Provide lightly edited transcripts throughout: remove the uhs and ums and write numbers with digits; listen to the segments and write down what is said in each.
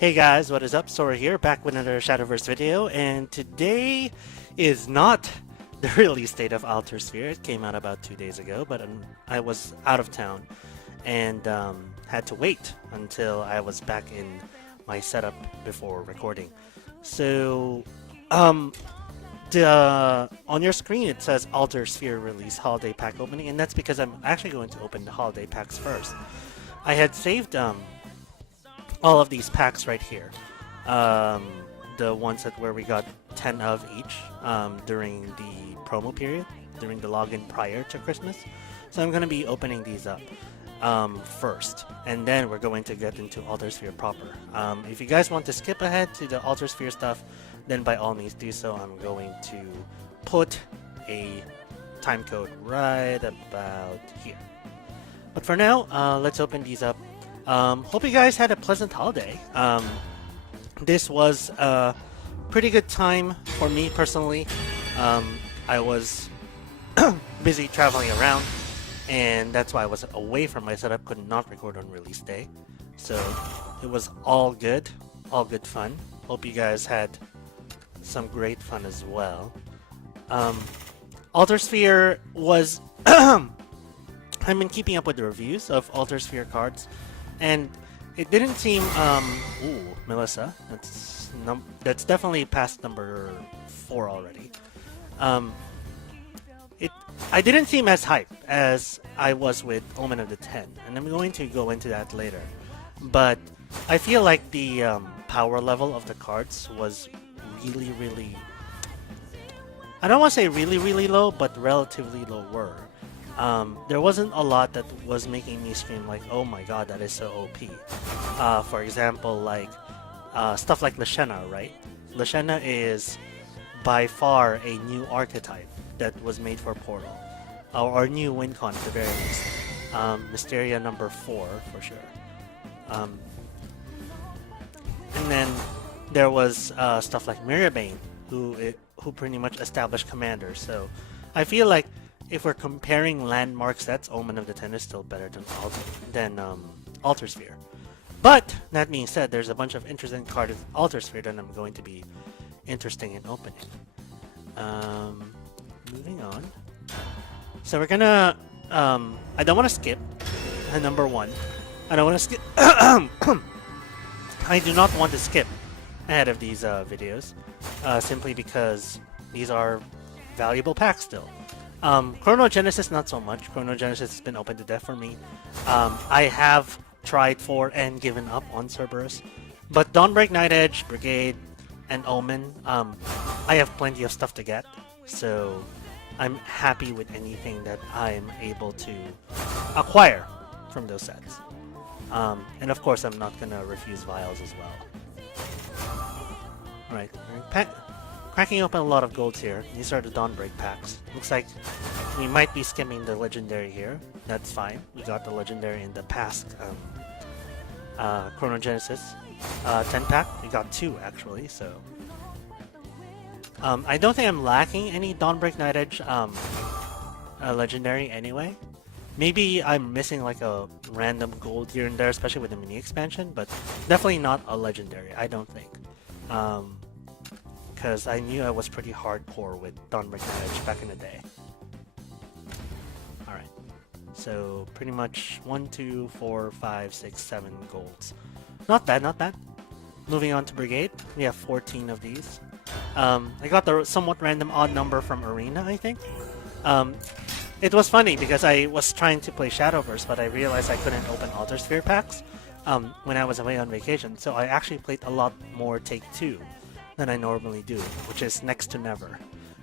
Hey guys, what is up? Sora here, back with another Shadowverse video, and today is not the release date of Altersphere. It came out about 2 days ago, but I was out of town and had to wait until I was back in my setup before recording. So, um, on your screen it says Altersphere release holiday pack opening, and that's because I'm actually going to open the holiday packs first. I had saved all of these packs right here. The ones where we got 10 of each during the promo period, during the login prior to Christmas. So I'm going to be opening these up first, and then we're going to get into Altersphere proper. If you guys want to skip ahead to the Altersphere stuff, then by all means do so. I'm going to put a time code right about here. But for now, let's open these up. Hope you guys had a pleasant holiday. This was a pretty good time for me personally. I was busy traveling around, and that's why I was away from my setup, could not record on release day. So it was all good fun. Hope you guys had some great fun as well. Altersphere was... I've been keeping up with the reviews of Altersphere cards, and it didn't seem... Ooh, Melissa. That's definitely past number 4 already. I didn't seem as hyped as I was with Omen of the 10, and I'm going to go into that later. But I feel like the power level of the cards was really... I don't want to say really low, but relatively lower. There wasn't a lot that was making me scream like, oh my god, that is so OP. For example, like stuff like Lashena, right? Lashena is by far a new archetype that was made for Portal, or new WinCon at the very least. Mysteria number 4 for sure. And then there was stuff like Mirabane, who pretty much established commanders. So I feel like if we're comparing landmark sets, Omen of the 10 is still better than Altersphere. But that being said, there's a bunch of interesting cards in Altersphere that I'm going to be interesting in opening. Moving on. So we're gonna... I don't want to skip number 1. I don't want to skip... I do not want to skip ahead of these videos, simply because these are valuable packs still. Chronogenesis, not so much. Chronogenesis has been open to death for me. I have tried for and given up on Cerberus. But Dawnbreak, Night Edge, Brigade, and Omen, I have plenty of stuff to get. So I'm happy with anything that I'm able to acquire from those sets. And of course, I'm not going to refuse Vials as well. Alright, cracking open a lot of golds here. These are the Dawnbreak packs. Looks like we might be skimming the legendary here. That's fine. We got the legendary in the past Chronogenesis 10 pack. We got 2 actually, so... I don't think I'm lacking any Dawnbreak Night Edge legendary anyway. Maybe I'm missing like a random gold here and there, especially with the mini expansion, but definitely not a legendary, I don't think. Because I knew I was pretty hardcore with Dawnbreak Night Edge back in the day. Alright, so pretty much 1, 2, 4, 5, 6, 7 golds. Not bad. Moving on to Brigade, we have 14 of these. I got the somewhat random odd number from Arena, I think. It was funny because I was trying to play Shadowverse, but I realized I couldn't open Altersphere packs when I was away on vacation, so I actually played a lot more Take 2 than I normally do, which is next to never.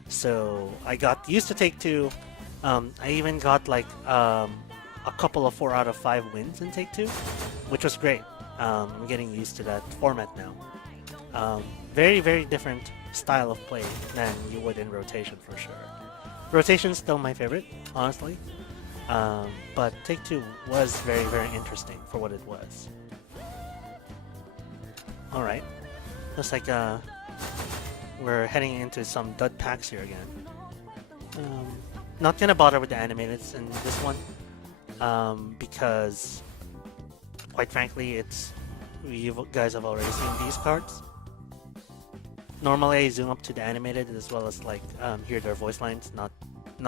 So I got used to Take 2. I even got like a couple of 4 out of 5 wins in Take 2, which was great. I'm getting used to that format now. Very different style of play than you would in Rotation for sure. Rotation's still my favorite, honestly. But Take 2 was very interesting for what it was. Alright. Looks like we're heading into some dud packs here again. Not gonna bother with the animateds in this one. Because quite frankly it's you guys have already seen these cards. Normally I zoom up to the animated as well as like hear their voice lines, not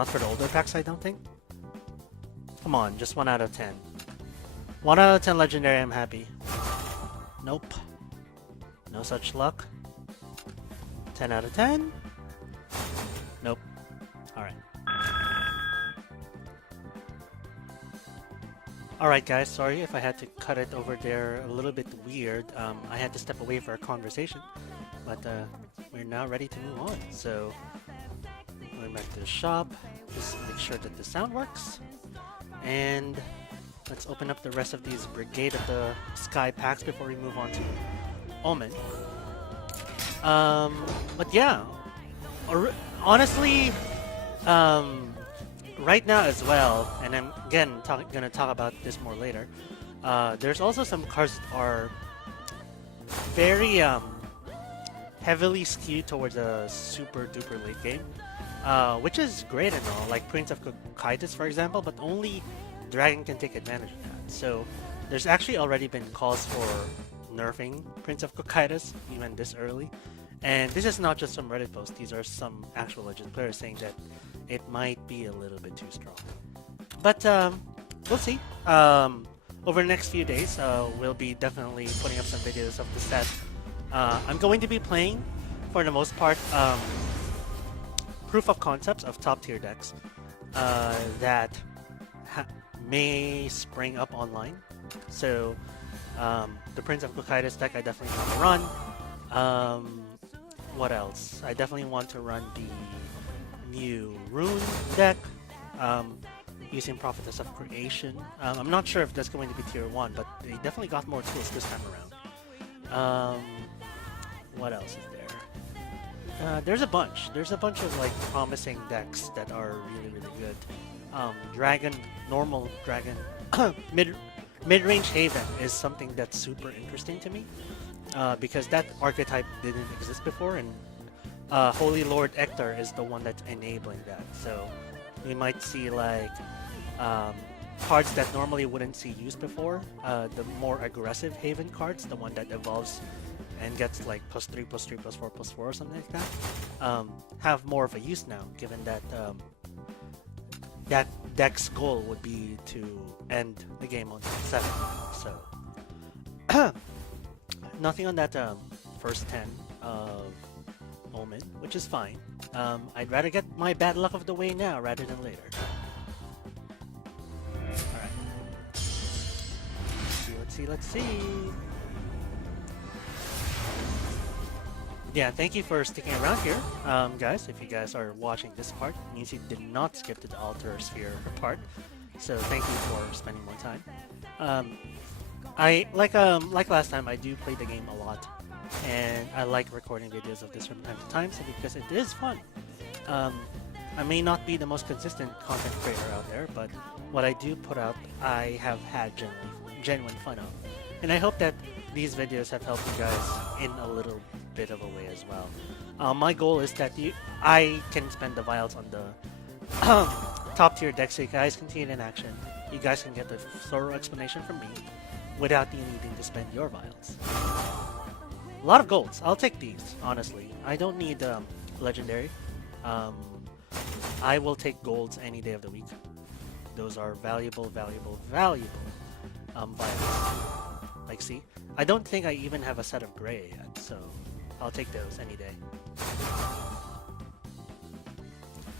for the older packs, I don't think. Come on, just 1 out of 10. 1 out of 10 legendary, I'm happy. Nope. No such luck. 10 out of 10. Nope. Alright. Alright guys, sorry if I had to cut it over there a little bit weird. I had to step away for a conversation. But we're now ready to move on. So, going back to the shop, just make sure that the sound works. And let's open up the rest of these Brigade of the Sky packs before we move on to Omen. But yeah, honestly, right now as well, and I'm again gonna talk about this more later, there's also some cards that are very heavily skewed towards a super duper late game, which is great and all, like Prince of Cocytus for example, but only Dragon can take advantage of that. So there's actually already been calls for nerfing Prince of Cocytus even this early, and this is not just some Reddit post, these are some actual Legend players saying that it might be a little bit too strong. But we'll see. Over the next few days, we'll be definitely putting up some videos of the set. I'm going to be playing, for the most part, proof of concepts of top tier decks that may spring up online. So the Prince of Cocytus deck I definitely want to run. What else? I definitely want to run the new Rune deck using Prophetess of Creation. I'm not sure if that's going to be tier 1, but they definitely got more tools this time around. What else is there? There's a bunch. There's a bunch of like promising decks that are really good. Dragon, normal Dragon, mid-range Haven is something that's super interesting to me because that archetype didn't exist before, and Holy Lord Ector is the one that's enabling that. So we might see like cards that normally wouldn't see used before, the more aggressive Haven cards, the one that evolves and gets like +3/+3/+4/+4 or something like that, have more of a use now, given that that deck's goal would be to end the game on 7. So nothing on that first 10 of Omen, which is fine. I'd rather get my bad luck of the way now rather than later. Alright. Let's see. Yeah, thank you for sticking around here, guys. If you guys are watching this part, it means you did not skip to the Altersphere part. So thank you for spending more time. I like last time, I do play the game a lot, and I like recording videos of this from time to time, simply because it is fun. I may not be the most consistent content creator out there, but what I do put out, I have had genuine fun of, and I hope that these videos have helped you guys in a little bit of a way as well. My goal is that I can spend the vials on the top tier decks so you guys can see it in action. You guys can get the thorough explanation from me without you needing to spend your vials. A lot of golds. I'll take these, honestly. I don't need legendary. I will take golds any day of the week. Those are valuable vials. Like, see? I don't think I even have a set of gray yet, so I'll take those any day.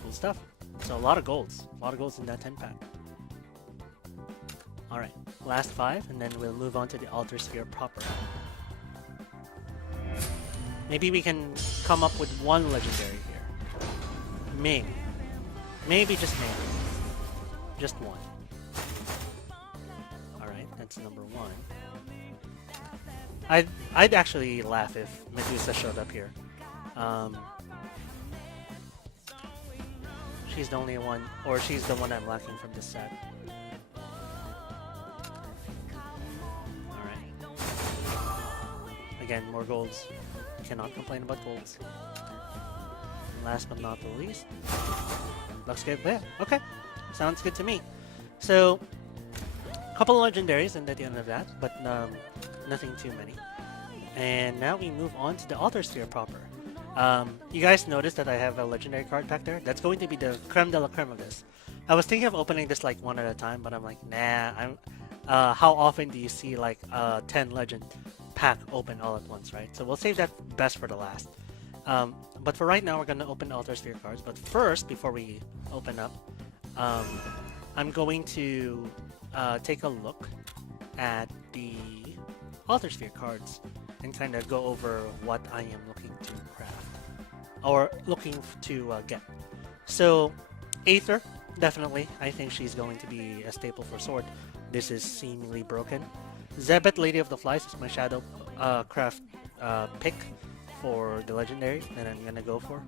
Cool stuff. So a lot of golds. A lot of golds in that 10 pack. Alright, last 5, and then we'll move on to the Altersphere proper. Maybe we can come up with one legendary here. Maybe. Maybe, just maybe. Just one. Alright, that's number 1. I'd actually laugh if Medusa showed up here. She's the only one, or she's the one I'm lacking from this set. Alright. Again, more golds. Cannot complain about golds. And last but not the least, looks good. Yeah, okay. Sounds good to me. So, a couple of legendaries and at the end of that, but nothing too many. And now we move on to the Altersphere proper. You guys noticed that I have a legendary card back there? That's going to be the creme de la creme of this. I was thinking of opening this like one at a time, but I'm like, nah. How often do you see like a 10 legend pack open all at once, right? So we'll save that best for the last. But for right now, we're going to open Altersphere cards. But first, before we open up, I'm going to take a look at the Altersphere cards and kind of go over what I am looking to craft or looking to get. So, Aether, definitely. I think she's going to be a staple for Sword. This is seemingly broken. Zebet, Lady of the Flies, is my Shadow craft pick for the legendary that I'm gonna go for.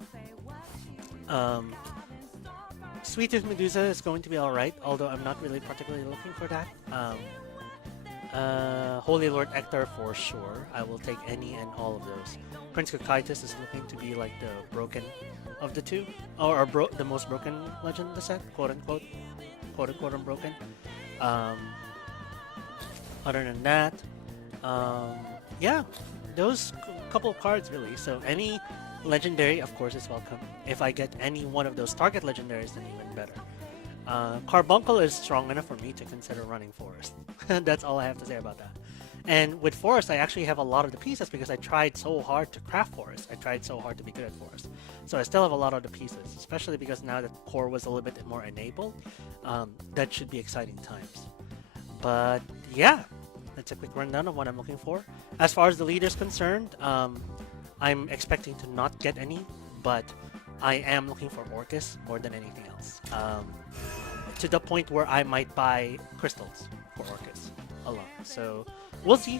Sweet Tooth Medusa is going to be alright, although I'm not really particularly looking for that. Holy Lord Ector for sure. I will take any and all of those. Prince Cocytus is looking to be like the broken of the two, or the most broken legend of the set, quote unquote, unbroken. Other than that, yeah, those couple of cards really. So any legendary, of course, is welcome. If I get any one of those target legendaries, then even better. Carbuncle is strong enough for me to consider running Forest. That's all I have to say about that. And with Forest, I actually have a lot of the pieces because I tried so hard to craft Forest. I tried so hard to be good at Forest. So I still have a lot of the pieces, especially because now that Core was a little bit more enabled. That should be exciting times. But yeah, that's a quick rundown of what I'm looking for. As far as the leader is concerned, I'm expecting to not get any, but I am looking for Orchis more than anything else. To the point where I might buy crystals for Orchis alone. So we'll see.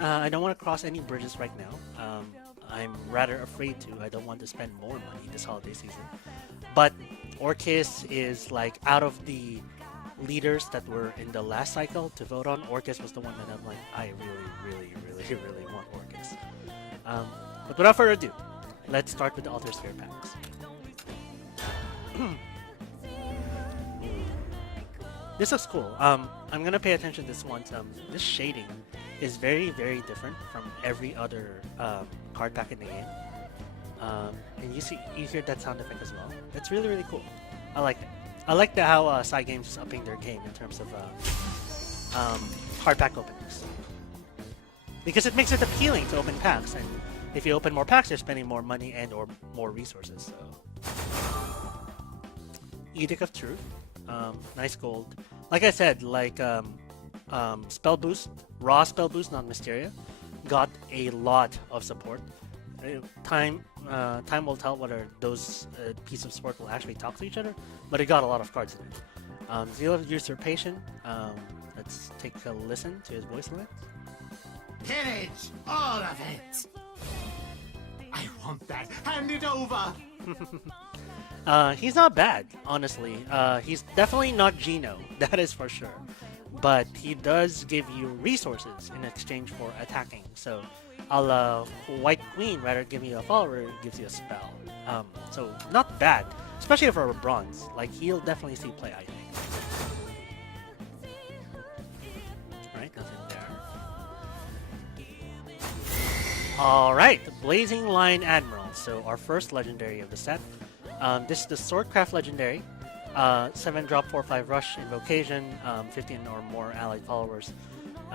I don't want to cross any bridges right now. I'm rather afraid to. I don't want to spend more money this holiday season. But Orchis is like out of the leaders that were in the last cycle to vote on. Orchis was the one that I'm like, I really want Orchis. But without further ado, let's start with the Altersphere packs. This looks cool. I'm gonna pay attention to this one. This shading is very different from every other card pack in the game. And you hear that sound effect as well. That's really cool. I like it. I like how Cygames is upping their game in terms of card pack openings, because it makes it appealing to open packs, and if you open more packs, you're spending more money and or more resources. So, Edict of Truth, nice gold. Like I said, like spell boost, raw spell boost, not Mysteria, got a lot of support. Time will tell whether those pieces of support will actually talk to each other, but it got a lot of cards in it. Zeal of Usurpation, let's take a listen to his voice lines. Pillage all of it! I want that! Hand it over! He's not bad, honestly. He's definitely not Geno, that is for sure. But he does give you resources in exchange for attacking, so a la White Queen, rather give you a follower, gives you a spell. So not bad, especially for a bronze. Like, he'll definitely see play, I think. Alright, nothing there. Alright, Blazing Lion Admiral. So our first legendary of the set. This is the Swordcraft legendary. 7-drop, 4/5 rush, invocation, 15 or more allied followers.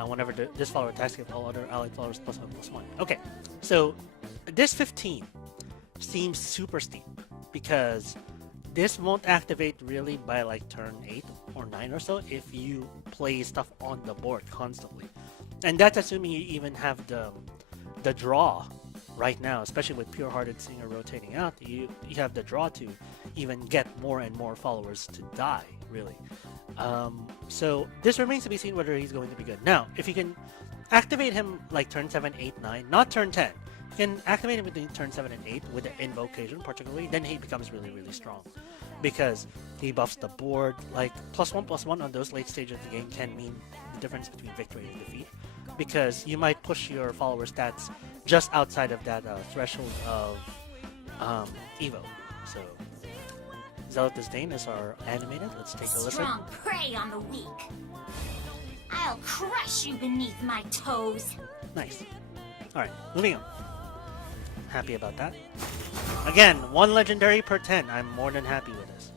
Whenever this follower attacks, give all other allied followers +1/+1. Okay, so this 15 seems super steep because this won't activate really by like turn 8 or 9 or so if you play stuff on the board constantly. And that's assuming you even have the draw right now, especially with Pure-Hearted Singer rotating out. You have the draw to even get more and more followers to die, really. So this remains to be seen whether he's going to be good. Now, if you can activate him like turn 7, 8, 9, not turn 10, you can activate him between turn 7 and 8 with the invocation particularly, then he becomes really strong. Because he buffs the board, like +1/+1 on those late stages of the game can mean the difference between victory and defeat. Because you might push your follower stats just outside of that threshold of Evo. So, Zealot Disdain is our animated. Let's take a listen. Strong prey on the weak. I'll crush you beneath my toes. Nice. Alright, moving on. Happy about that. Again, 1 legendary per 10. I'm more than happy with this.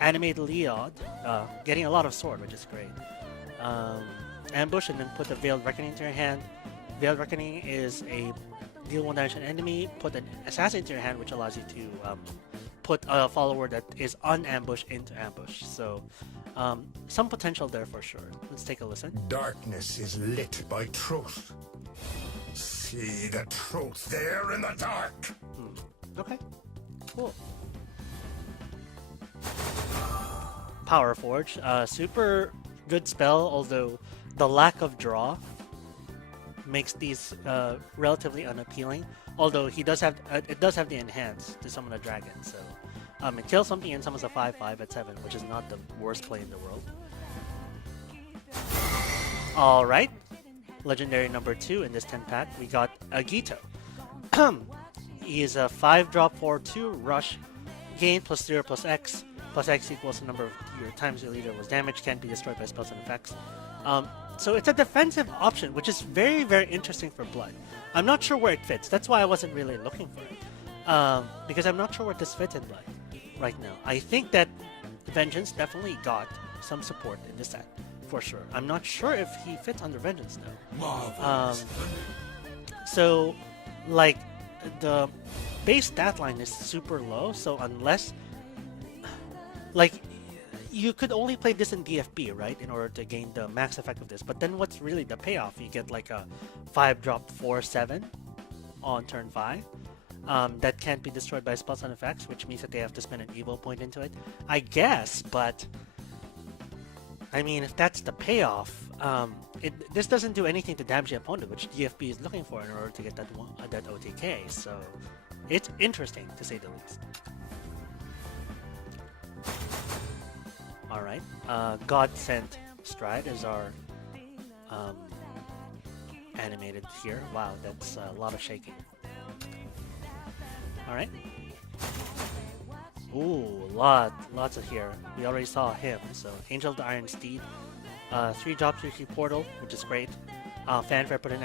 Animate Leod, getting a lot of sword, which is great. Ambush and then put a Veiled Reckoning into your hand. Veiled Reckoning is a deal 1 damage to an enemy, put an assassin into your hand, which allows you to put a follower that is on ambush into ambush. So, some potential there for sure. Let's take a listen. Darkness is lit by truth. See the truth there in the dark. Okay, cool. Power Forge, super good spell, although the lack of draw makes these relatively unappealing. Although he does have it does have the enhance to summon a dragon, so it kills something and summons a 5/5 at 7, which is not the worst play in the world. All right, legendary number 2 in this 10 pack, we got Agito. He is a 5-drop 4/2 rush, gain +0 +X. Plus X equals the number of your times your leader was damaged, can't be destroyed by spells and effects. So it's a defensive option, which is very, very interesting for Blood. I'm not sure where it fits. That's why I wasn't really looking for it. Because I'm not sure where this fits in Blood right now. I think that Vengeance definitely got some support in this set, for sure. I'm not sure if he fits under Vengeance, though. So, like, the base stat line is super low, so unless... Like, you could only play this in DFB, right, in order to gain the max effect of this. But then what's really the payoff? You get like a 5-drop 4/7 on turn 5 that can't be destroyed by spells and effects, which means that they have to spend an evil point into it. I guess, but I mean, if that's the payoff, this doesn't do anything to damage the opponent, which DFB is looking for in order to get that OTK. So it's interesting to say the least. Alright, God Sent Stride is our animated here. Wow, that's a lot of shaking. Alright. Ooh, lots of here. We already saw him, so Angel of the Iron Steed. 3 drops usually Portal, which is great. Fanfare put an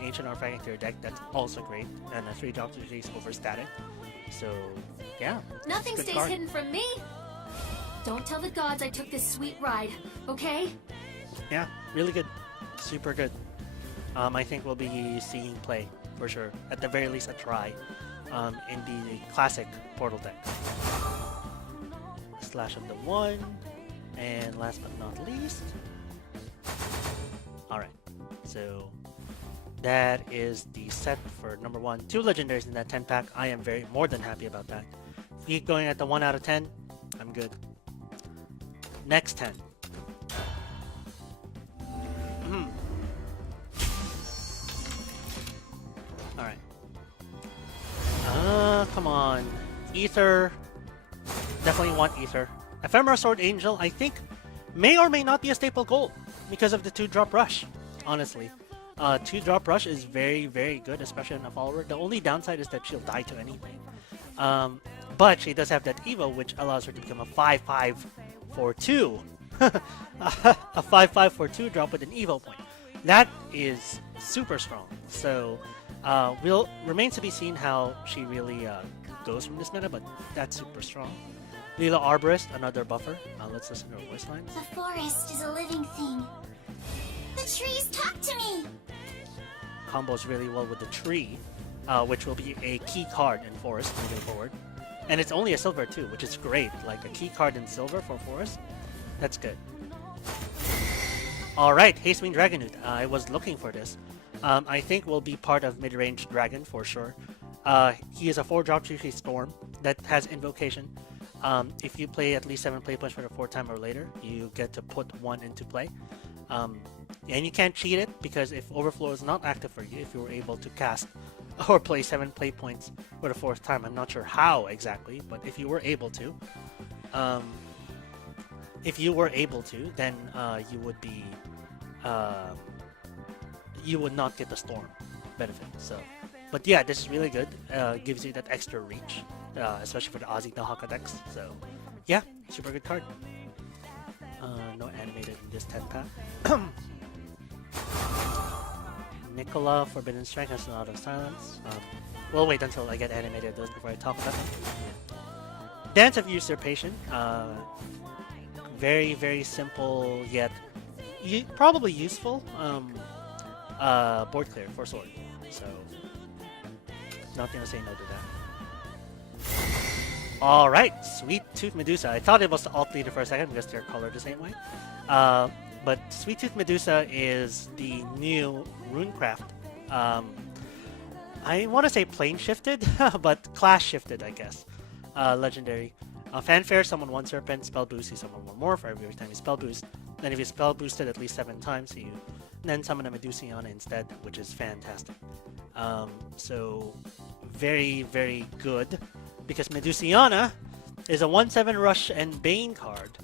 Ancient Artifact into your deck, that's also great. And 3 drops usually over Static. So, yeah. Nothing stays card. hidden from me! Don't tell the gods I took this sweet ride, okay? Yeah, really good. Super good. I think we'll be seeing play, for sure. At the very least, a try in the classic Portal deck. Slash of the 1. And last but not least... Alright, so that is the set for number 1. 2 legendaries in that 10 pack. I am more than happy about that. Keep going at the 1 out of 10. I'm good. Next 10. Alright. Come on. Ether. Definitely want Ether. Ephemera Sword Angel, I think, may or may not be a staple gold because of the 2-drop rush, honestly. 2-drop rush is very, very good, especially on a follower. The only downside is that she'll die to anything. But she does have that Evo, which allows her to become a 5/5 for 2. A 5/5 for 2 drop with an Evo point. That is super strong. So, remains to be seen how she really goes from this meta, but that's super strong. Leela Arborist, another buffer. Let's listen to her voice lines. The forest is a living thing. The trees talk to me! Combos really well with the tree, which will be a key card in Forest moving forward. And it's only a silver too, which is great. Like a key card in silver for Forest. That's good. Alright, Hastewind Dragonute. I was looking for this. I think will be part of mid-range Dragon for sure. He is a 4-drop usually Storm that has Invocation. If you play at least 7 play points for the 4th time or later, you get to put 1 into play. And you can't cheat it because if Overflow is not active for you, if you were able to cast or play 7 play points for the 4th time, I'm not sure how exactly, but if you were able to, then you would be you would not get the Storm benefit. So, but yeah, this is really good. Gives you that extra reach, especially for the Ozzy Dahaka decks. So, yeah, super good card. No animated in this 10 pack. Nicola, Forbidden Strength has an Out of Silence. We'll wait until I get animated those before I talk about them. Dance of Usurpation. Very, very simple yet probably useful. Board clear for sword. So, not gonna say no to that. Alright, Sweet Tooth Medusa. I thought it was the alt leader for a second because they're colored the same way. But Sweet Tooth Medusa is the new runecraft. I want to say plane shifted, but class shifted, I guess. Legendary. Fanfare, summon 1 serpent, spell boost, you summon 1 more for every time you spell boost. Then if you spell boosted at least 7 times, you then summon a Medusiana instead, which is fantastic. So, very, very good. Because Medusiana is a 1/7 Rush and Bane card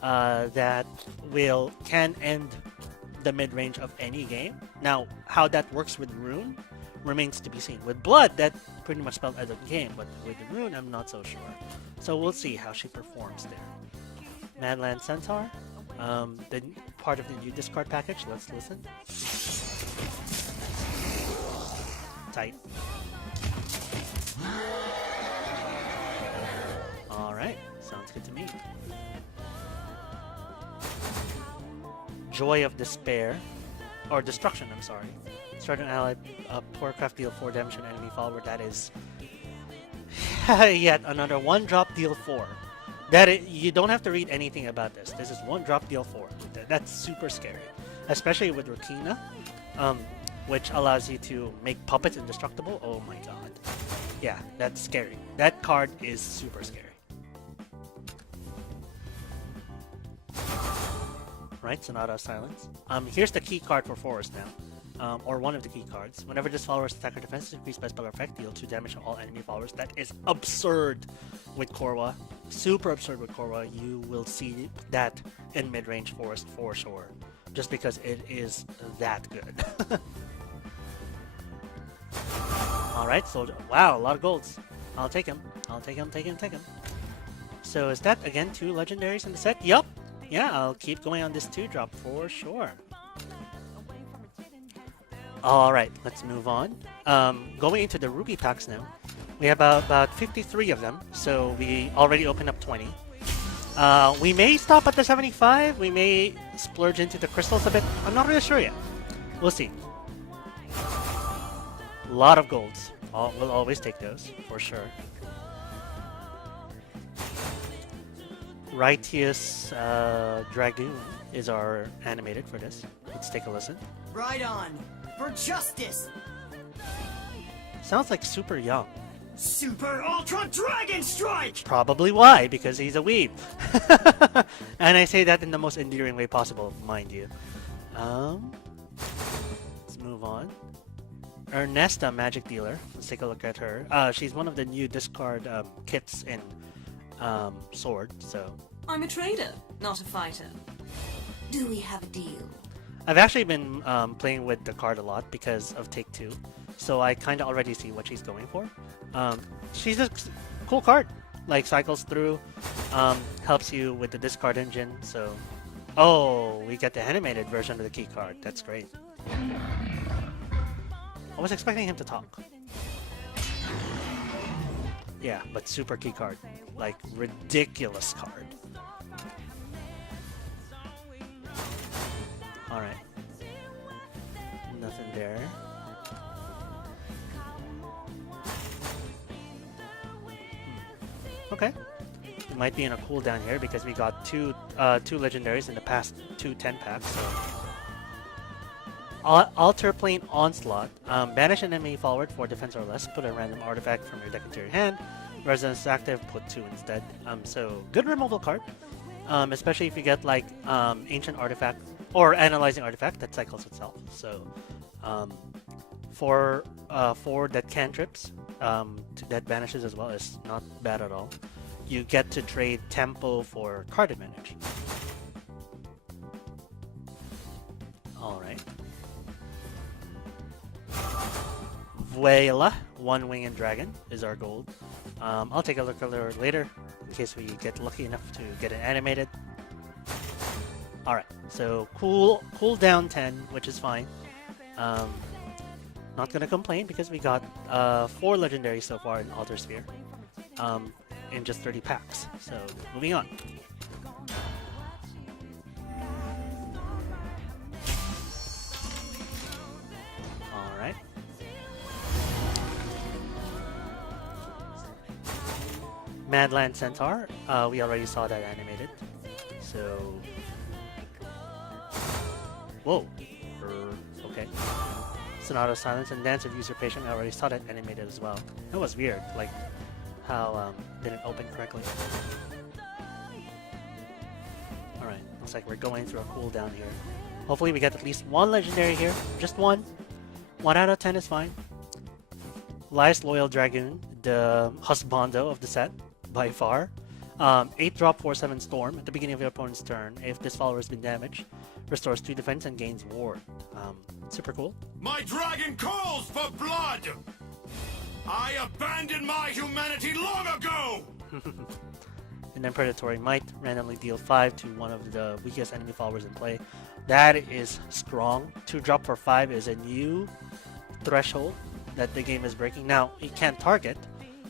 that can end the mid-range of any game. Now, how that works with Rune remains to be seen. With Blood, that pretty much spelled out of the game, but with the Rune, I'm not so sure. So we'll see how she performs there. Madland Centaur, the part of the new discard package. Let's listen. Tight. Alright, sounds good to me. Joy of Despair. Or Destruction, I'm sorry. Start an allied Powercraft deal 4 damage to an enemy follower. That is yet another 1-drop deal 4. You don't have to read anything about this. This is 1-drop deal 4. That's super scary. Especially with Rakina, which allows you to make puppets indestructible. Oh my god. Yeah, that's scary. That card is super scary. Right, Sonata of Silence. Here's the key card for Forest now. Or one of the key cards. Whenever this follower's attack or defense is increased by spell or effect, deal 2 damage to all enemy followers. That is absurd with Korwa. Super absurd with Korwa. You will see that in mid-range Forest for sure. Just because it is that good. Alright, so wow, a lot of golds. I'll take him. I'll take him, take him, take him. So is that again 2 legendaries in the set? Yup. Yeah, I'll keep going on this 2-drop for sure. Alright, let's move on. Going into the Ruby packs now. We have about 53 of them, so we already opened up 20. We may stop at the 75, we may splurge into the crystals a bit. I'm not really sure yet. We'll see. A lot of golds. We'll always take those, for sure. Righteous Dragoon is our animated for this. Let's take a listen. Right on! For justice! Sounds like super young. Super Ultra Dragon Strike! Probably why, because he's a weeb. And I say that in the most endearing way possible, mind you. Let's move on. Ernesta, Magic Dealer. Let's take a look at her. She's one of the new discard kits in Sword, so... I'm a trader, not a fighter. Do we have a deal? I've actually been playing with the card a lot because of Take 2, so I kind of already see what she's going for. She's a cool card, like cycles through, helps you with the discard engine, so... Oh, we get the animated version of the key card, that's great. I was expecting him to talk. Yeah, but super key card. Like, ridiculous card. Alright. Nothing there. Okay. We might be in a cooldown here because we got two legendaries in the past 2 10 packs. So. Alter Plane Onslaught. Banish an enemy forward for defense or less. Put a random artifact from your deck into your hand. Residence active, put 2 instead. So good removal card. Especially if you get like Ancient Artifact or Analyzing Artifact that cycles itself. So for that cantrips that banishes as well is not bad at all. You get to trade tempo for card advantage. Alright. Vuela, One Winged Dragon is our gold. I'll take a look at her later in case we get lucky enough to get it animated. Alright, so cool down 10, which is fine. not gonna complain because we got 4 legendaries so far in Altersphere in just 30 packs. So moving on. All right. Madland Centaur. We already saw that animated. So. Whoa. Okay. Sonata of Silence and Dance of Usurpation. I already saw that animated as well. That was weird, like how didn't open correctly. Alright, looks like we're going through a cooldown here. Hopefully we get at least 1 legendary here. Just 1. 1 out of 10 is fine. Lias Loyal Dragoon, the husbando of the set, by far. 8-drop 4/7 Storm at the beginning of your opponent's turn. If this follower has been damaged, restores 2 defense and gains ward. Super cool. My dragon calls for blood! I abandoned my humanity long ago! And then Predatory Might, randomly deal 5 to one of the weakest enemy followers in play. That is strong. 2-drop for 5 is a new threshold that the game is breaking. Now, it can't target,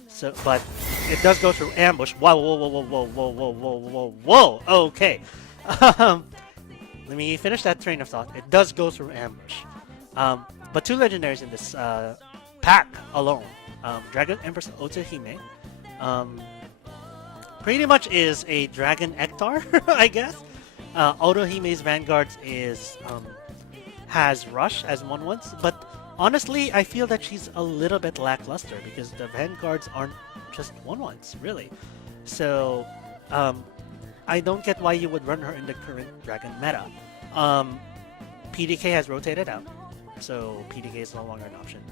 so but it does go through ambush. Whoa, whoa, whoa, whoa, whoa, whoa, whoa, whoa, whoa, whoa. Okay. Let me finish that train of thought. It does go through ambush. But 2 legendaries in this pack alone. Dragon Empress Otohime. Pretty much is a Dragon Ektar, I guess. Otohime's Vanguards is has Rush as 1/1s, but honestly, I feel that she's a little bit lackluster because the Vanguards aren't just 1/1s, really. So, I don't get why you would run her in the current Dragon meta. PDK has rotated out, so PDK is no longer an option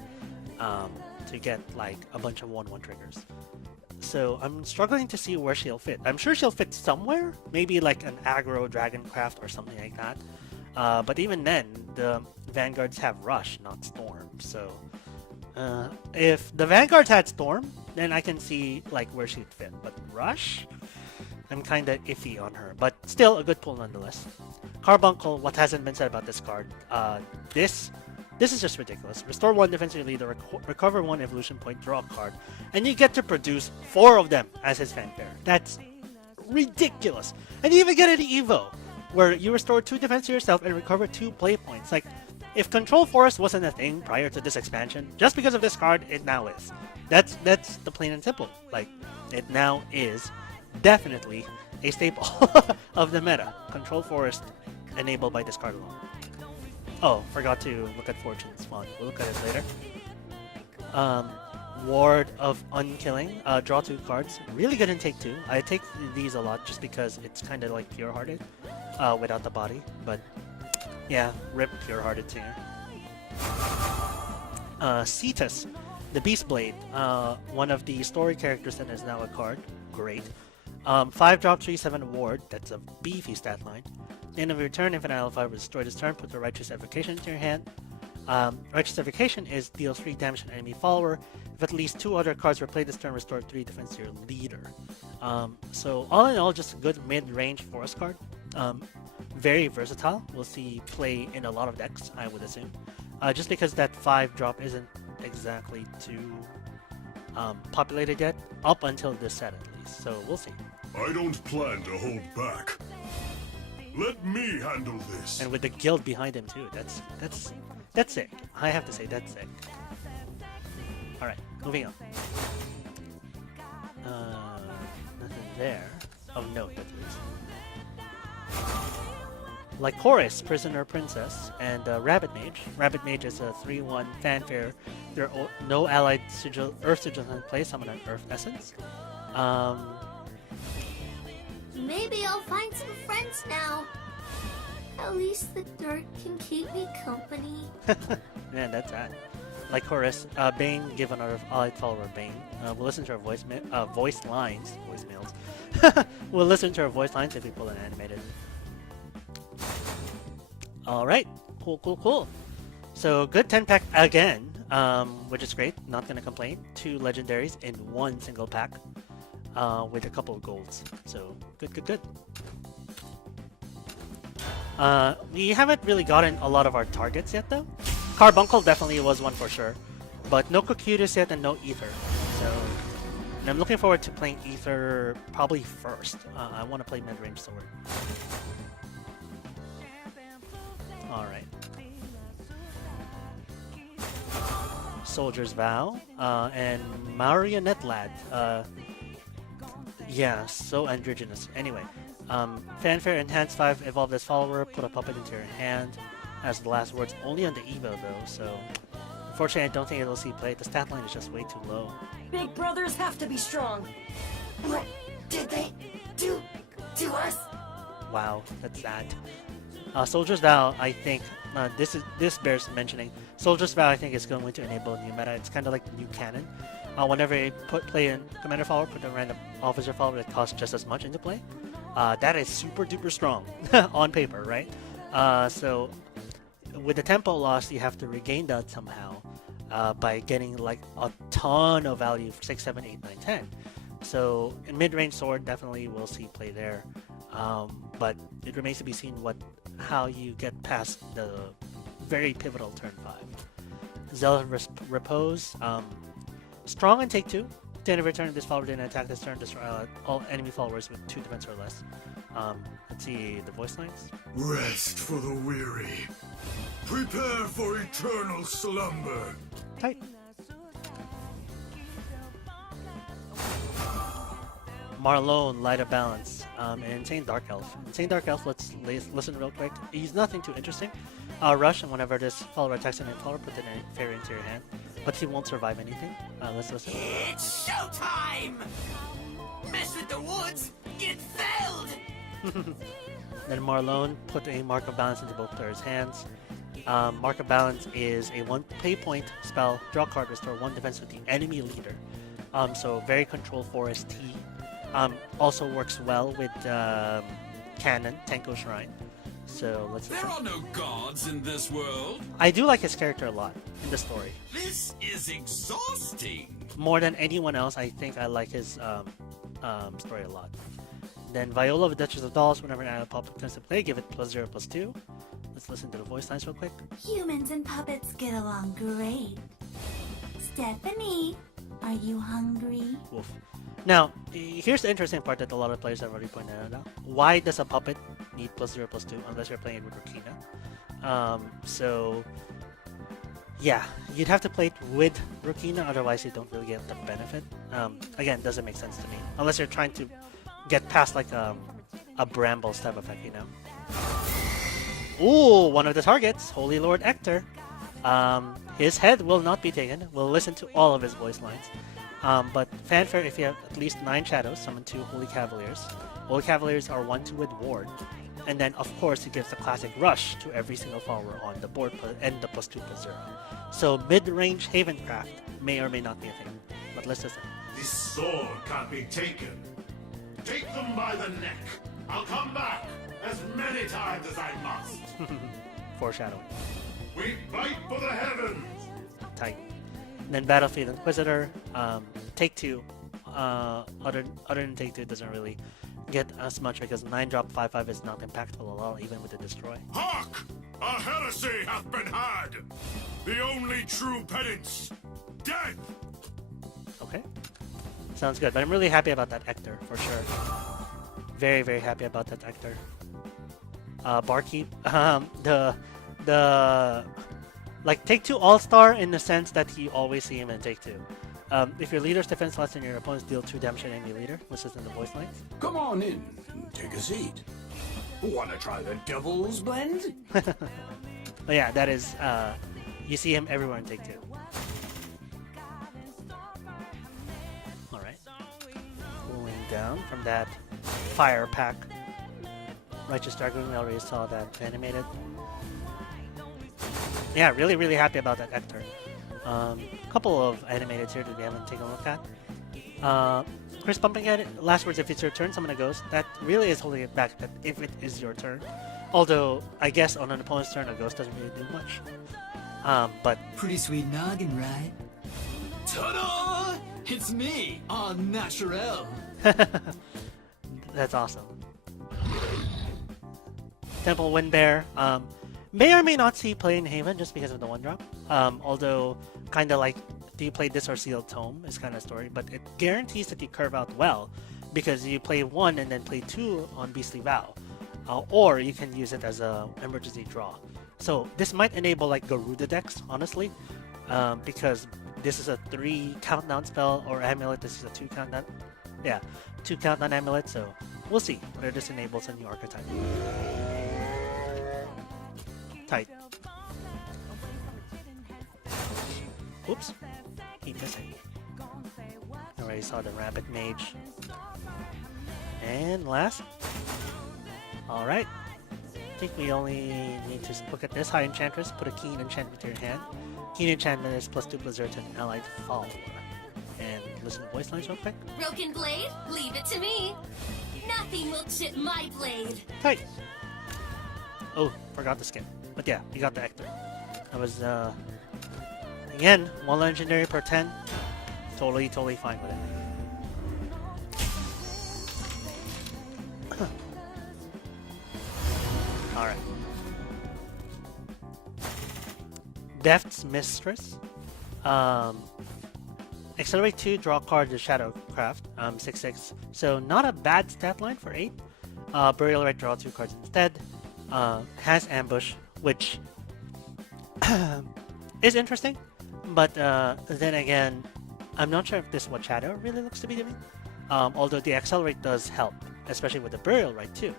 to get like a bunch of 1/1 triggers. So I'm struggling to see where she'll fit. I'm sure she'll fit somewhere, maybe like an aggro Dragoncraft or something like that. But even then, the Vanguards have Rush, not Storm. So if the Vanguards had Storm, then I can see like where she'd fit. But Rush, I'm kind of iffy on her. But still a good pull nonetheless. Carbuncle, what hasn't been said about this card? This is just ridiculous. Restore 1 defensive leader, recover 1 evolution point, draw a card, and you get to produce 4 of them as his fanfare. That's ridiculous. And you even get an Evo, where you restore 2 defense to yourself and recover 2 play points. Like, if Control Forest wasn't a thing prior to this expansion, just because of this card, it now is. That's the plain and simple. Like, it now is definitely a staple of the meta. Control Forest enabled by this card alone. Oh, forgot to look at Fortune's font. We'll look at it later. Ward of Unkilling. Draw 2 cards. Really good in Take 2. I take these a lot just because it's kind of like Pure-Hearted without the body. But yeah, rip Pure-Hearted Singer. Cetus, the Beast Blade. One of the story characters that is now a card. Great. 5-drop 3/7 ward. That's a beefy stat line. At the end of your turn, if an ally 5 was destroyed this turn, put a Righteous Evocation into your hand. Righteous Evocation is deals 3 damage to an enemy follower. If at least 2 other cards were played this turn, restore 3 defense to your leader. So all in all, just a good mid-range forest card. Very versatile. We'll see play in a lot of decks, I would assume. Just because that 5-drop isn't exactly too populated yet, up until this set at least. So we'll see. I don't plan to hold back. Let me handle this. And with the guild behind him too, that's sick. I have to say that's sick. All right, moving on. Nothing there of note at least. Like Chorus, Prisoner Princess, and Rabbit Mage. Rabbit Mage is a 3/1 fanfare. There are no allied Earth sigils in play. Summon an Earth Essence. Maybe I'll find some friends now. At least the dirt can keep me company. Man, that's that. Like Chorus, Bane, give another allied follower Bane. We'll listen to our voicemails. We'll listen to our voice lines if we pull an animated. Alright, cool. So, good 10-pack again, which is great, not gonna complain. 2 legendaries in 1 single pack, with a couple of golds. So, good. We haven't really gotten a lot of our targets yet though. Carbuncle definitely was one for sure, but no Cocutus yet and no Ether. So, and I'm looking forward to playing Ether probably first. I want to play mid-range sword. All right. Soldier's Vow and Marionette Lad. Yeah, so androgynous. Anyway, Fanfare Enhanced 5 evolved as follower, put a puppet into your hand. As the last words, only on the Evo though, so unfortunately I don't think it'll see play. The stat line is just way too low. Big brothers have to be strong. What did they do to us? Wow, that's sad. Soldier's Vow, I think, this bears mentioning. Soldier's Vow, I think, is going to enable a new meta. It's kind of like the new cannon. Whenever you play in Commander follower, put a random officer follower that costs just as much into play. That is super duper strong on paper, right? So with the tempo loss, you have to regain that somehow by getting like a ton of value for 6, 7, 8, 9, 10. So in mid-range sword, definitely will see play there. But it remains to be seen how you get past the very pivotal turn 5. Zealous Repose, strong and take 2. At the end of your turn, this follower didn't attack this turn. Destroy all enemy followers with 2 defense or less. Let's see the voice lines. Rest for the weary. Prepare for eternal slumber. Tight. Marlone, Light of Balance, and Insane Dark Elf. Insane Dark Elf, let's listen real quick. He's nothing too interesting. Rush, and whenever this follower attacks an follower, put an fairy into your hand. But he won't survive anything. Let's listen. It's showtime! Mess with the woods, get felled! Then Marlone, put a Mark of Balance into both players' hands. Mark of Balance is a 1 pay point spell, draw a card, restore 1 defense with the enemy leader. So very control forest T. Also works well with Cannon, Tenko Shrine. So let's There are no gods in this world. I do like his character a lot in the story. This is exhausting. More than anyone else, I think I like his story a lot. Then Viola with Duchess of Dolls, whenever an animal puppet comes to play, give it +0, +2. Let's listen to the voice lines real quick. Humans and puppets get along great. Stephanie, are you hungry? Woof. Now, here's the interesting part that a lot of players have already pointed out. Why does a puppet need +0, +2 unless you're playing it with Rukina? So, yeah, you'd have to play it with Rukina, otherwise you don't really get the benefit. Again, doesn't make sense to me. Unless you're trying to get past like a Brambles type effect, you know? Ooh, one of the targets, Holy Lord Ector. His head will not be taken. We'll listen to all of his voice lines. But Fanfare, if you have at least 9 shadows, summon 2 Holy Cavaliers. Holy Cavaliers are 1/2 with Ward. And then, of course, he gives the classic Rush to every single follower on the board and the +2, +0. So mid-range Havencraft may or may not be a thing. But let's listen. This sword can't be taken. Take them by the neck. I'll come back as many times as I must. Foreshadowing. We fight for the heavens. Tight. And then Battlefield Inquisitor, Take 2. Other than Take 2, doesn't really get as much because 9-drop 5/5 is not impactful at all, even with the Destroy. Hark! A heresy hath been had! The only true penance! Death! Okay. Sounds good, but I'm really happy about that Ector, for sure. Very, very happy about that Ector. Barkeep, like Take 2 All-Star in the sense that you always see him in Take 2. If your leader's defense less than your opponent's, deal 2 damage to enemy leader. This is in the voice lines. Come on in and take a seat. Wanna try the Devil's Blend? But yeah, that is, you see him everywhere in Take 2. Alright. Cooling down from that Fire Pack. Righteous Dragoon, we already saw that animated. Yeah, really, really happy about that Ector. Couple of animated here that we haven't taken a look at. Chris pumping at it. Last words, if it's your turn, summon a ghost. That really is holding it back, that if it is your turn. Although, I guess on an opponent's turn, a ghost doesn't really do much. But Pretty sweet noggin, right? Ta-da! It's me, on Naturel. that's awesome. Temple Windbear. May or may not see play in Haven just because of the 1-drop. Although, kind of like, do you play this or Sealed Tome is kind of story, but it guarantees that you curve out well because you play 1 and then play 2 on Beastly Vow. Or you can use it as a emergency draw. So this might enable like Garuda decks, honestly, because this is a 3 countdown spell, or amulet. This is a 2 countdown. Yeah, 2 countdown amulet. So we'll see whether this enables a new archetype. Tight. Oops. Keep missing. Already saw the Rabbit Mage. And last. Alright. I think we only need to look at this. High Enchantress. Put a Keen Enchantment to your hand. Keen Enchantment is +2 Blizzard to an allied follower. And listen to voice lines real quick. Broken blade, leave it to me. Nothing will chip my blade. Tight. Oh, forgot to skip. But yeah, you got the Ector. That was, again, 1 legendary per 10. Totally fine with it. Alright. Deft's Mistress. Accelerate 2, draw card to Shadowcraft. 6/6. So not a bad stat line for 8. Burial Right, draw 2 cards instead. Has Ambush, which is interesting. But then again, I'm not sure if this is what Shadow really looks to be doing. Although the Accelerate does help, especially with the Burial Right too.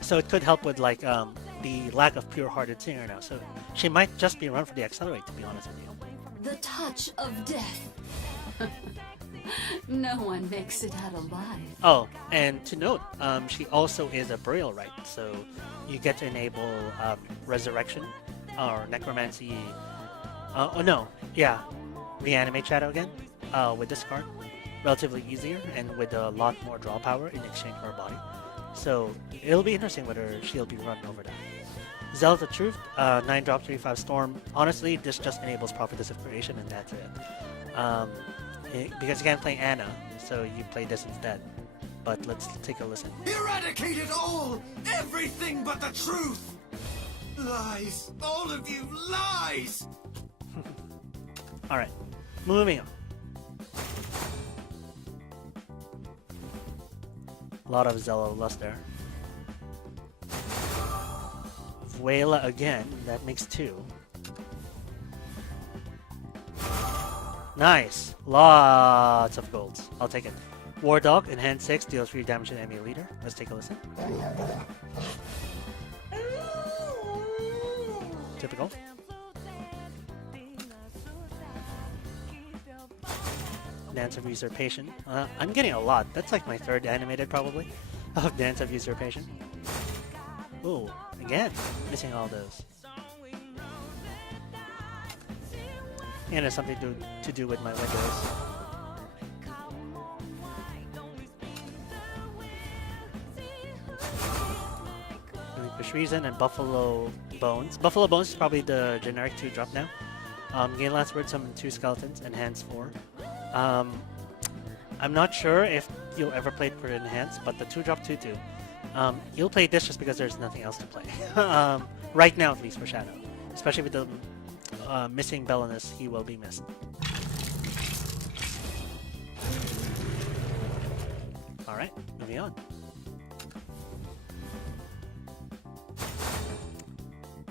So it could help with like the lack of pure-hearted singer now. So she might just be run for the Accelerate, to be honest with you. The touch of death. No one makes it out alive. Oh, and to note, she also is a Burial Right, so you get to enable Resurrection or Necromancy. Oh no, yeah, Reanimate Shadow again with this card. Relatively easier and with a lot more draw power in exchange for her body. So it'll be interesting whether she'll be run over that. Zealot of Truth, 9-drop 3/5 Storm. Honestly, this just enables Prophetess of Creation and that's it. Because you can't play Anna, so you play this instead. But let's take a listen. Eradicate it all! Everything but the truth! Lies! All of you lies! Alright, moving on. A lot of Zello Lust there. Vuela again, that makes 2. Nice! Lots of golds. I'll take it. War Dog, enhance 6, deals 3 damage to enemy leader. Let's take a listen. Typical. Dance of Usurpation. I'm getting a lot. That's like my 3rd animated probably of Dance of Usurpation. Ooh, again, missing all those. And it's something to do with my windows. Relinquish Reason and Buffalo Bones. Buffalo Bones is probably the generic 2-drop now. Gain last word, summon 2 skeletons, enhance 4. I'm not sure if you'll ever play it for enhance, but the 2-drop 2/2. You'll play this just because there's nothing else to play. Right now, at least for Shadow. Especially with the missing Bellinus, he will be missed. Alright, moving on.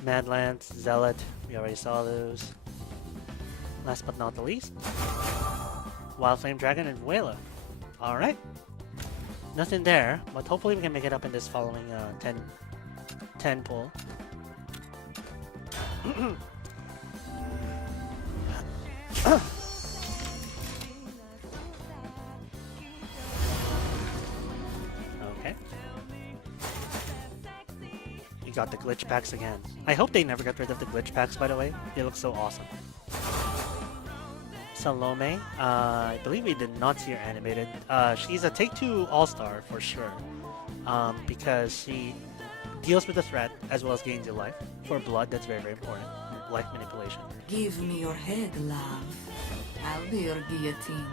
Madlands, Zealot, we already saw those. Last but not the least, Wild Flame Dragon and Vuela. Alright. Nothing there, but hopefully we can make it up in this following 10 pull. Okay. You got the glitch packs again. I hope they never got rid of the glitch packs, by the way. They look so awesome. Salome, I believe we did not see her animated. She's a Take-Two All-Star for sure, because she deals with the threat as well as gains your life. For blood, that's very, very important. Life manipulation. Give me your head, love. I'll be your guillotine.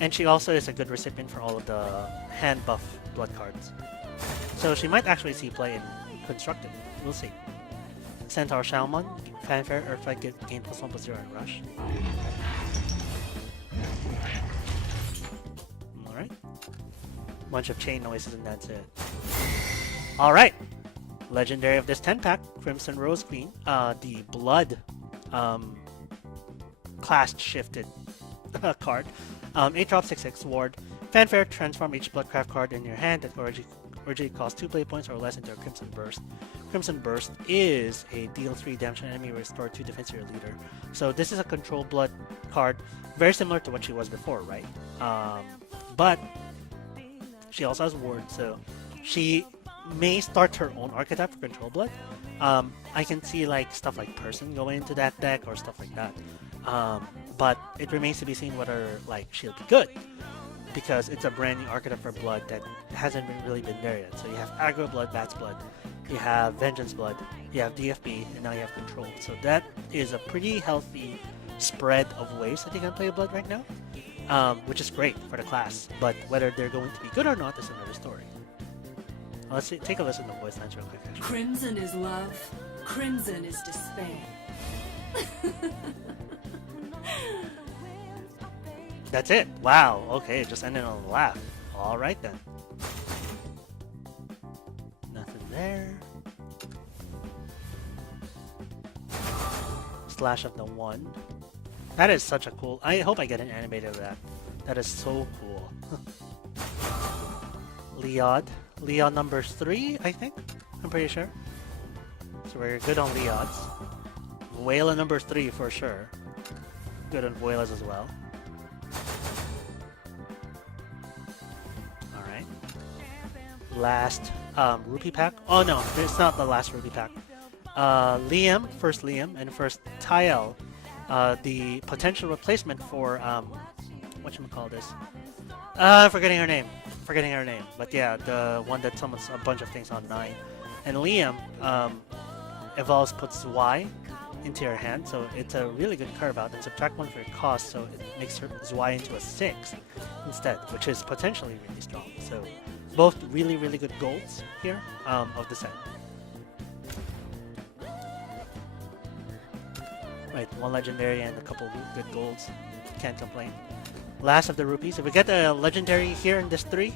And she also is a good recipient for all of the hand buff blood cards. So she might actually see play in Constructed. we'll see. Centaur Shalmon, Fanfare, Earthlight gain +1/+0 and Rush. Alright. Bunch of chain noises and that's it. Alright! Legendary of this 10-pack, Crimson Rose Queen. The Blood class shifted card. 8-drop 6/6 Ward. Fanfare, transform each Bloodcraft card in your hand that originally costs 2 play points or less into a Crimson Burst. Crimson Burst is a deal 3 damage to an enemy, restore 2 defense to your leader. So this is a control blood card, very similar to what she was before, right? But she also has Ward, so she may start her own archetype for control blood. I can see like stuff like Person going into that deck or stuff like that. But it remains to be seen whether like she'll be good, because it's a brand new archetype for blood that hasn't really been there yet. So you have Aggro Blood, Bats Blood, you have Vengeance Blood, you have DFB, and now you have Control. So that is a pretty healthy spread of ways that you can play Blood right now, which is great for the class. But whether they're going to be good or not is another story. Let's take a listen to the voice lines real quick. Actually. Crimson is love, crimson is despair. That's it. Wow. Okay, just ended on a laugh. All right then. Nothing there. Slash of the 1. That is such a cool. I hope I get an animated of that. That is so cool. Leod. Leod number 3, I think. I'm pretty sure. So we're good on Leods. Whale number 3 for sure. Good on Whalers as well. Alright. Last rupee pack. Oh no, it's not the last rupee pack. Liam, and first Tyel. The potential replacement for whatchamacallit. Forgetting her name. But yeah, the one that summons a bunch of things on 9. And Liam evolves, puts Y into your hand, so it's a really good carve out, and subtract 1 for your cost, so it makes her Y into a 6 instead, which is potentially really strong. So both really good golds here of the set. Right, 1 legendary and a couple good golds. Can't complain. Last of the rupees. If we get a legendary here in this 3,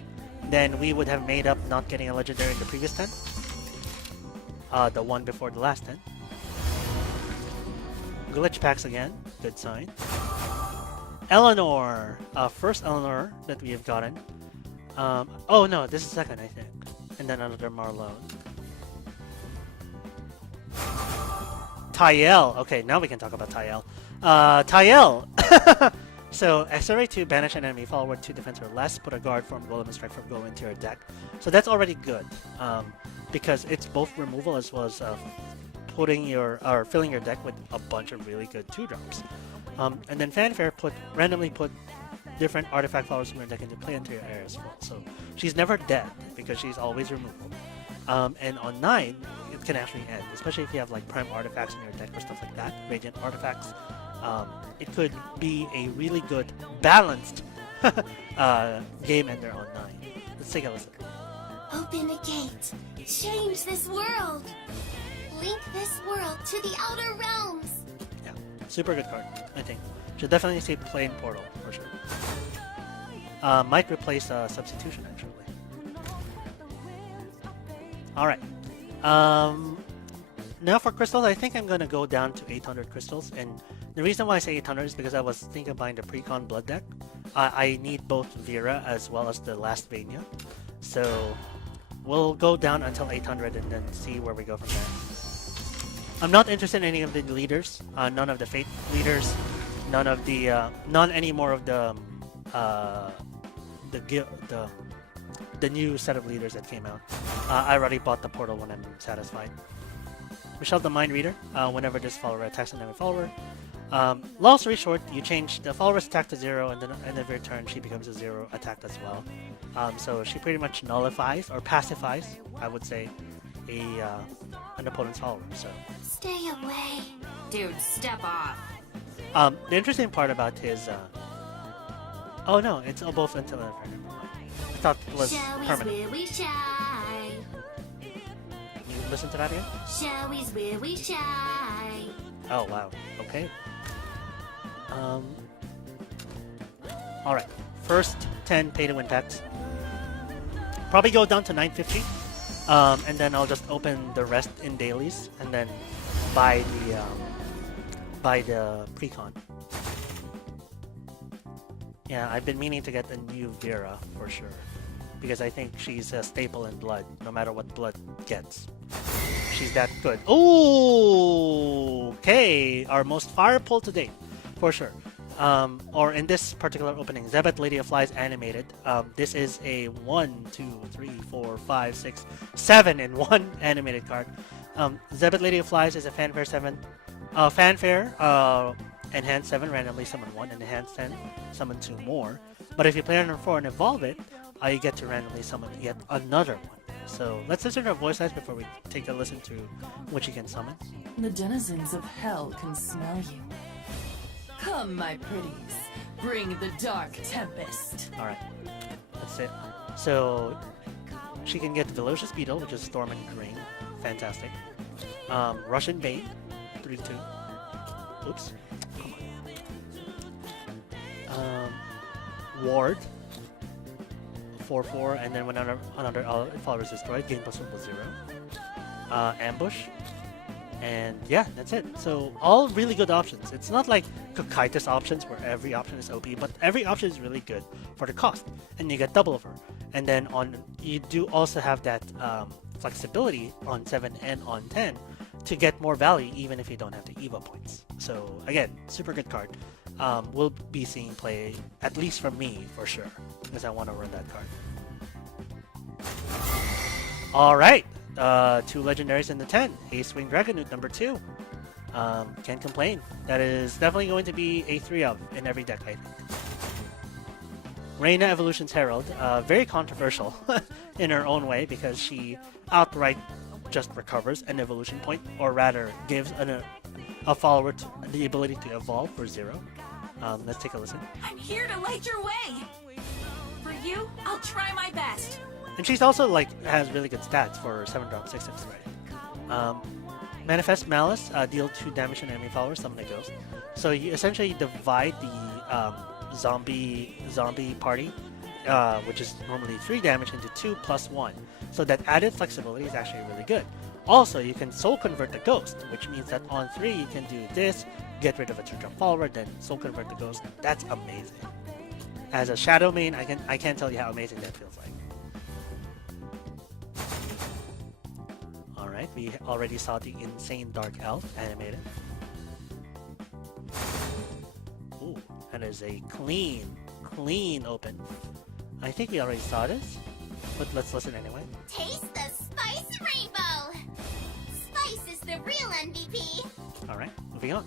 then we would have made up not getting a legendary in the previous 10. The one before the last 10. Glitch packs again. Good sign. Eleanor. First Eleanor that we have gotten. Oh no, this is second, I think. And then another Marlowe. Tyel. Okay, now we can talk about Tyel. Tyel! So, accelerate to banish an enemy, forward 2 defense or less, put a guard form, golem, and strike from go into your deck. So that's already good, because it's both removal as well as filling your deck with a bunch of really good 2-drops. And then Fanfare randomly put different artifact flowers from your deck into play until your area is full. So she's never dead because she's always removable. And on 9, it can actually end, especially if you have like prime artifacts in your deck or stuff like that, radiant artifacts. It could be a really good, balanced game ender on 9. Let's take a listen. Open a gate. Change this world. Link this world to the outer realms. Yeah, super good card, I think. Should definitely see play in Portal, for sure. Might replace Substitution, actually. Alright. Now for crystals, I think I'm going to go down to 800 crystals, and the reason why I say 800 is because I was thinking of buying the Precon Blood deck. I need both Vera as well as the last Vania. So we'll go down until 800 and then see where we go from there. I'm not interested in any of the leaders. None of the Fate leaders. None anymore of the new set of leaders that came out. I already bought the Portal when I'm satisfied. Michelle the Mind Reader. Whenever this follower attacks another follower. Long story short, you change the follower's attack to 0, and then at the end of your turn, she becomes a 0 attacked as well. So she pretty much nullifies or pacifies, I would say, an opponent's follower. So Stay away. Dude, step off. the interesting part about his, oh no, it's both until I thought it was Shall we permanent. swear we shy? listen to that again? Shall we's where we shine. Oh wow. Okay. All right. First 10 pay-to-win packs. Probably go down to 950. And then I'll just open the rest in dailies, and then buy the precon. Yeah, I've been meaning to get a new Vera for sure, because I think she's a staple in Blood, no matter what Blood gets. She's that good. Ooh, okay, our most fire pull to date, for sure. Or in this particular opening, Zebeth Lady of Flies animated. This is a 1, 2, 3, 4, 5, 6, 7 in one animated card. Zebeth Lady of Flies is a fanfare 7. Enhance 7, randomly summon 1, and enhance 10, summon 2 more. But if you play on 4 and evolve it, you get to randomly summon yet another one. So let's listen to our voice lines before we take a listen to what you can summon. The denizens of hell can smell you. Come, my pretties. Bring the dark tempest. Alright, that's it. So she can get the Velocious Beetle, which is Storm and Green. Fantastic. Russian Bane, 3-2. Oops. Ward, 4-4, and then when another follower is destroyed, gain plus 1 plus 0. Ambush, and yeah, that's it. So all really good options. It's not like Kokaitis options where every option is OP, but every option is really good for the cost, and you get double of her. And then you do also have that flexibility on 7 and on 10 to get more value even if you don't have the EVA points. So again, super good card. We'll be seeing play, at least from me, for sure, because I want to run that card. Alright, 2 legendaries in the 10. Haste Wing Dragonoot number 2. Can't complain. That is definitely going to be a 3 of in every deck, I think. Reina Evolution's Herald, very controversial in her own way, because she outright just recovers an evolution point, or rather gives a follower the ability to evolve for 0. Let's take a listen. I'm here to light your way. For you, I'll try my best. And she's also has really good stats for 7-drop 6/6, right? Manifest Malice, deal 2 damage to enemy followers, summon a ghost. So you essentially divide the zombie party, which is normally 3 damage, into 2 plus 1. So that added flexibility is actually really good. Also, you can soul convert the ghost, which means that on 3 you can do this, get rid of a 2-drop follower, then soul convert the ghost. That's amazing. As a shadow main, I can't tell you how amazing that feels like. Alright, we already saw the Insane Dark Elf animated. Ooh, that is a clean open. I think we already saw this, but let's listen anyway. Taste the spice, Rainbow! Spice is the real MVP! Alright, moving on.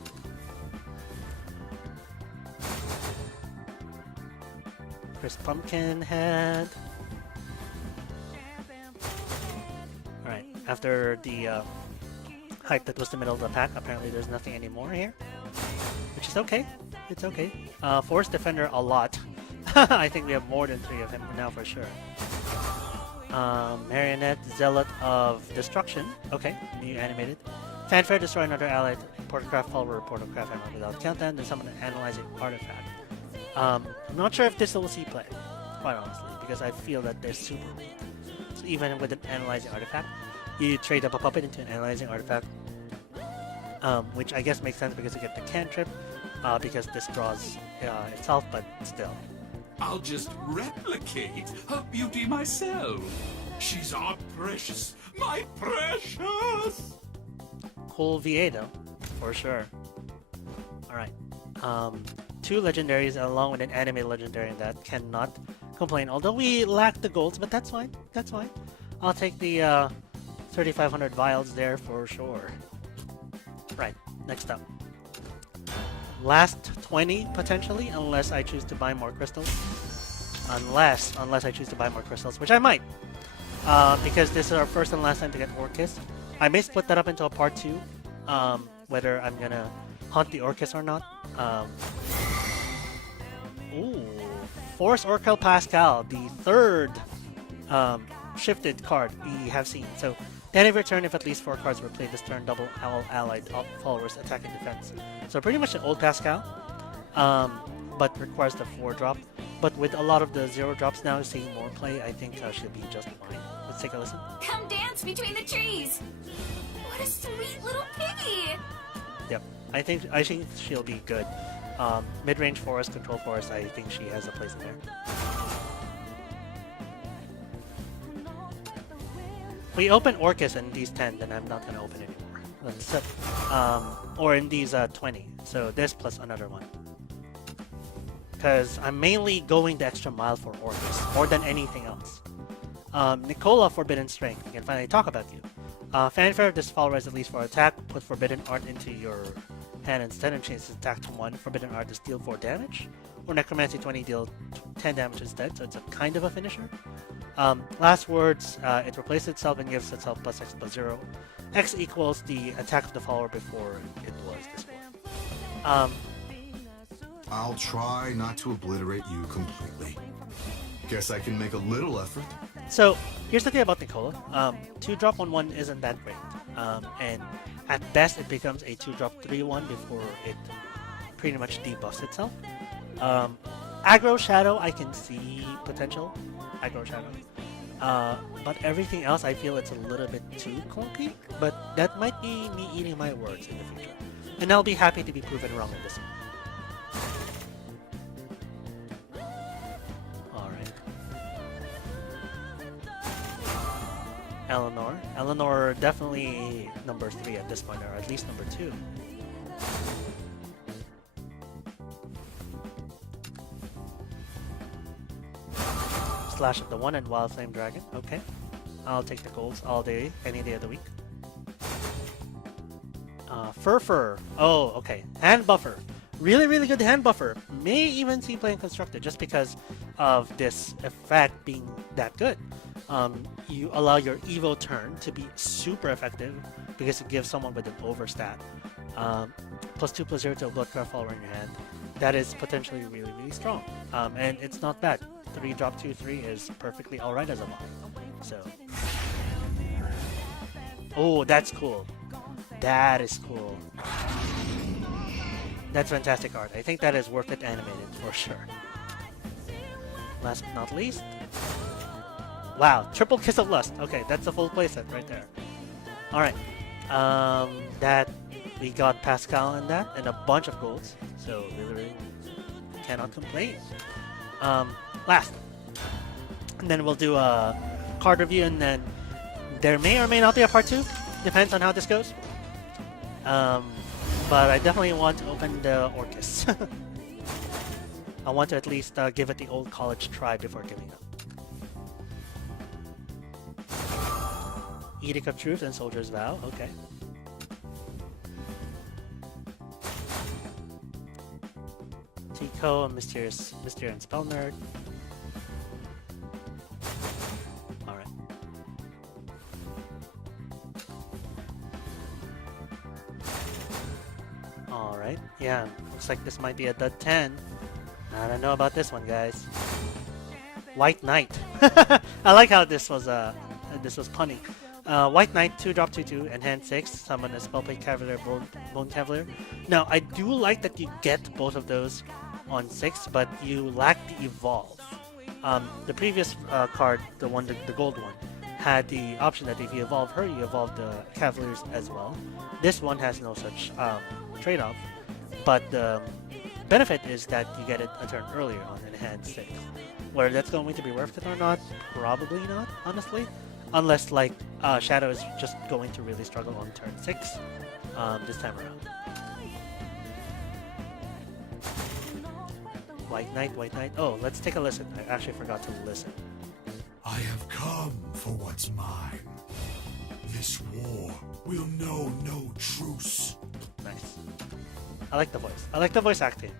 Chris Pumpkinhead. Alright, after the hype that was the middle of the pack, apparently there's nothing anymore here. Which is okay. It's okay. Force Defender a lot. I think we have more than 3 of him now for sure. Marionette, Zealot of Destruction. Okay, new animated. Fanfare, destroy another allied Portocraft follower, Portocraft ammo without countdown, then summon an analyzing artifact. I'm not sure if this will see play, quite honestly, because I feel that they're super weak. So even with an analyzing artifact, you trade up a puppet into an analyzing artifact, which I guess makes sense because you get the cantrip, because this draws itself, but still. I'll just replicate her beauty myself. She's our precious, my precious! Cool VA though, for sure. Alright. 2 legendaries along with an anime legendary that cannot complain. Although we lack the golds, but that's fine. That's fine. I'll take the 3,500 vials there for sure. Right, next up. Last 20 potentially, unless I choose to buy more crystals. Unless I choose to buy more crystals, which I might. Because this is our first and last time to get Orchis. I may split that up into a part 2, whether I'm gonna hunt the Orchis or not. Ooh, Force Orcal Pascal, the 3rd shifted card we have seen. So The end of your turn, if at least 4 cards were played this turn, double all allied followers attack and defense. So pretty much an old Pascal, but requires the 4-drop. But with a lot of the 0-drops now seeing more play, I think she'll be just fine. Let's take a listen. Come dance between the trees. What a sweet little piggy. Yep, I think she'll be good. Mid-range forest, control forest, I think she has a place in there. We open Orchis in these 10, then I'm not going to open anymore. Or in these 20. So this plus another one. Because I'm mainly going the extra mile for Orchis, more than anything else. Nicola, Forbidden Strength. We can finally talk about you. Fanfare, this follower is at least for attack. Put Forbidden Art into your hand instead and change its attack to 1. Forbidden Art is deal 4 damage. Or Necromancy 20 deal 10 damage instead, so it's a kind of a finisher. Last words, it replaces itself and gives itself plus X plus 0. X equals the attack of the follower before it was this one. I'll try not to obliterate you completely. Guess I can make a little effort. So, here's the thing about Nicola. 2-drop 1/1 isn't that great. And at best, it becomes a 2-drop 3/1 before it pretty much debuffs itself. Aggro Shadow, I can see potential. Aggro Shadow. But everything else, I feel it's a little bit too clunky. But that might be me eating my words in the future. And I'll be happy to be proven wrong in this one. Eleanor definitely number 3 at this point, or at least number 2. Slash of the 1 and Wild Flame Dragon. Okay. I'll take the golds all day, any day of the week. Fur. Oh, okay. Hand buffer. Really, really good hand buffer. May even see playing constructed just because of this effect being that good. You allow your Evo turn to be super effective because it gives someone with an overstat. +2/+0 to a Bloodcraft follower in your hand. That is potentially really, really strong. And it's not bad. 3-drop 2/3 is perfectly alright as a mod. So. Oh, that's cool. That is cool. That's fantastic art. I think that is worth it animated for sure. Last but not least. Wow, triple Kiss of Lust. Okay, that's a full playset right there. Alright. That we got Pascal in that and a bunch of golds. So really cannot complain. Last. And then we'll do a card review and then there may or may not be a part 2. Depends on how this goes. But I definitely want to open the Orchis. I want to at least give it the old college try before giving up. Edict of Truth and Soldier's Vow, okay. Tico, Mystery and Spell Nerd. Alright. Alright, yeah, looks like this might be a dud 10. I don't know about this one, guys. White Knight. I like how this was punny. White Knight, 2-drop 2/2, and hand 6, summon a Spellplate Cavalier, Bone Cavalier. Now, I do like that you get both of those on 6, but you lack the Evolve. The previous card, the gold one, had the option that if you evolve her, you evolve the Cavaliers as well. This one has no such trade-off, but the benefit is that you get it a turn earlier on in hand 6. Whether that's going to be worth it or not, probably not, honestly. Unless, like, Shadow is just going to really struggle on turn 6 this time around. White Knight. Oh, let's take a listen. I actually forgot to listen. I have come for what's mine. This war will know no truce. Nice. I like the voice. I like the voice acting.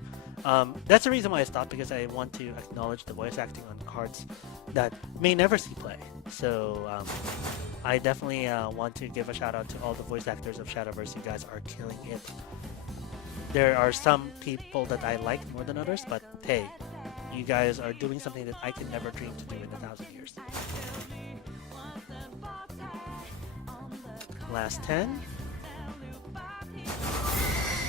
That's the reason why I stopped, because I want to acknowledge the voice acting on cards that may never see play. So I definitely want to give a shout out to all the voice actors of Shadowverse. You guys are killing it. There are some people that I like more than others, but hey, you guys are doing something that I could never dream to do in 1,000 years. last 10.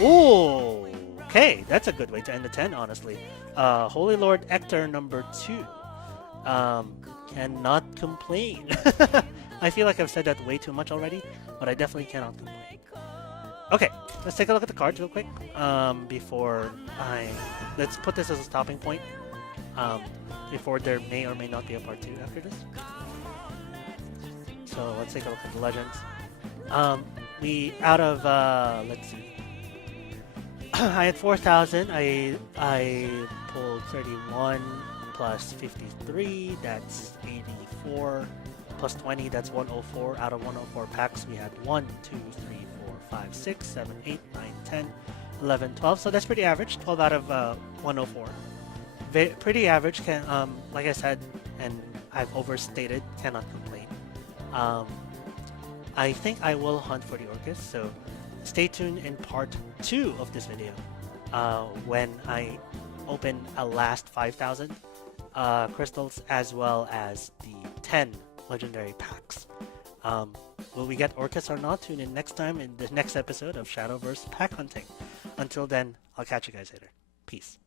Ooh, okay, that's a good way to end the 10, honestly. Holy Lord Ector number 2. Cannot complain. I feel like I've said that way too much already, but I definitely cannot complain. Okay, let's take a look at the cards real quick. Let's put this as a stopping point. Before there may or may not be a part 2 after this. So let's take a look at the legends. Let's see. I had 4,000. I pulled 31 plus 53. That's 84 plus 20. That's 104. Out of 104 packs, we had 1, 2, 3, 4, 5, 6, 7, 8, 9, 10, 11, 12. So that's pretty average. 12 out of 104. Pretty average. Like I said, and I've overstated, cannot complain. I think I will hunt for the Orchis, so stay tuned in part 2 of this video when I open a last 5,000 crystals as well as the 10 legendary packs. Will we get Orchis or not? Tune in next time in the next episode of Shadowverse Pack Hunting. Until then, I'll catch you guys later. Peace.